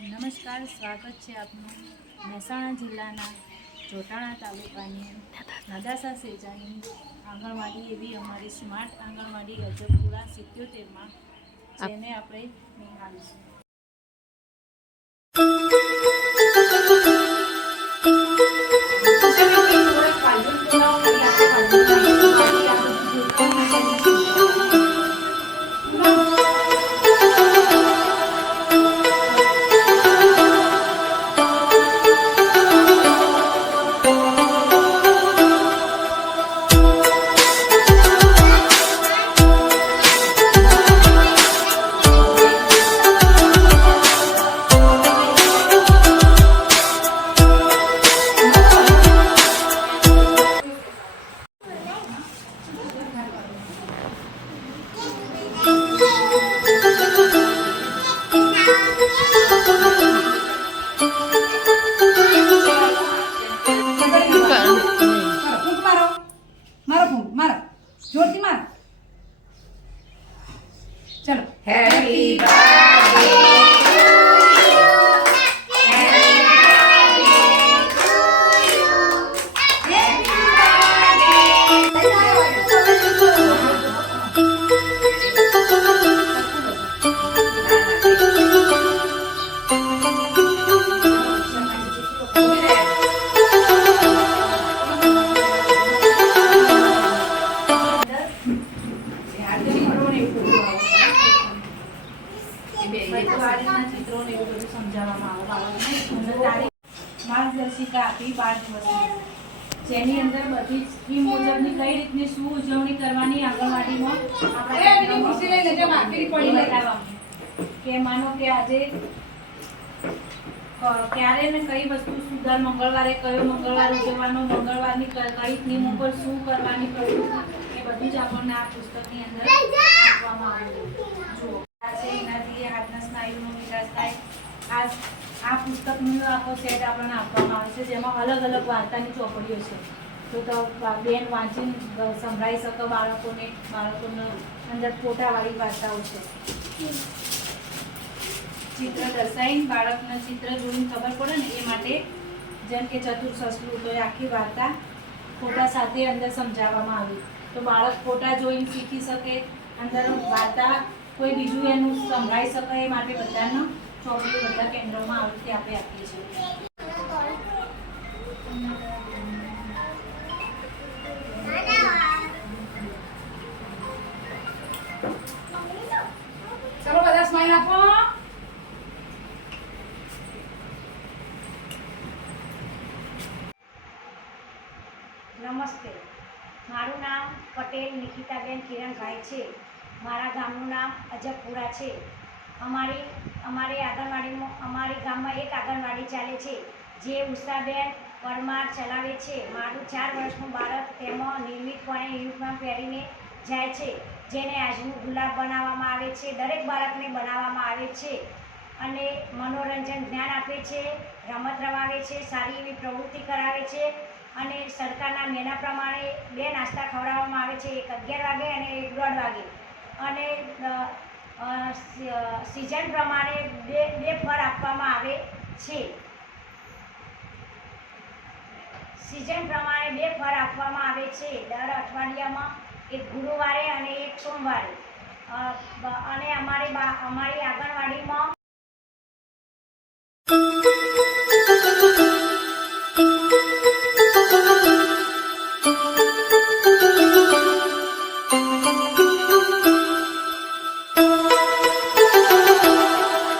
નમસ્કાર, સ્વાગત છે આપનું મહેસાણા જિલ્લાના જોટાણા તાલુકાની નદાસા સેજાની આંગણવાડી એવી અમારી સ્માર્ટ આંગણવાડી અજબપુરા 77માં જેને આપણે નિહાળીશું. चलो हैप्पी बर्थडे ચિત્રોને એવું બધું સમજાવવામાં આવે માર્ગદર્શિકા આપી 5 વર્ષની, જેની અંદર બધી સ્કીમ મુજબની કઈ રીતની શું ઉજવણી કરવાની આંગણવાડીમાં કે માનો કે આજે ક્યારે ને કઈ વસ્તુ દર મંગળવારે કયો મંગળવાર ઉજવવાનો, મંગળવારની કઈ થીમ ઉપર શું કરવાની કયું એ બધું જ આપણને આ પુસ્તકની અંદર આપવામાં આવ્યું. જુઓ, એનાથી હાથના સ્નાયુનો વિકાસ થાય. આ પુસ્તકનો આખો સેટ આપણને આપવામાં આવે છે, જેમાં અલગ અલગ વાર્તાની ચોપડીઓ છે, તો બેન વાંચીને સંભળાઈ શકો બાળકોને અંદર ફોટાવાળી વાર્તાઓ છે. ચિત્ર દર્શાવીને બાળકને ચિત્ર જોઈને ખબર પડે ને એ માટે, જેમ કે ચતુર સસલું, તો એ આખી વાર્તા ફોટા સાથે અંદર સમજાવવામાં આવી, તો બાળક ફોટા જોઈને શીખી શકે, અંદર વાર્તા કોઈ બીજું એનું સંભળાઈ શકે એ માટે બધાનો ચોપડી બધા કેન્દ્રોમાં આવી રીતે આપણે આપીએ છીએ. चलो બધા સ્માઈલ આપો. નમસ્તે, મારું નામ પટેલ નિકિતાબેન કિરણભાઈ છે. મારા ગામનું નામ અજબપુરા છે. અમારી ગામમાં એક આંગણવાડી ચાલે છે, જે ઉષાબેન પરમાર ચલાવે છે. મારું 4 વર્ષનું બાળક તેમાં નિયમિતપણે યુનિફોર્મ પહેરીને જાય છે, જેને આજનું ગુલાબ બનાવવામાં આવે છે. દરેક બાળકને બનાવવામાં આવે છે અને મનોરંજન જ્ઞાન આપે છે, રમત રમાવે છે, સારી એવી પ્રવૃત્તિ કરાવે છે અને સરકારના મેના પ્રમાણે 2 નાસ્તા ખવડાવવામાં આવે છે, એક 11 વાગે અને એક 1:30 વાગે. અને સિઝન પ્રમાણે બે ફળ આપવામાં આવે છે. સિઝન પ્રમાણે 2 ફળ આપવામાં આવે છે દર અઠવાડિયામાં, એક ગુરુવારે અને એક સોમવારે. અને અમારી આંગણવાડીમાં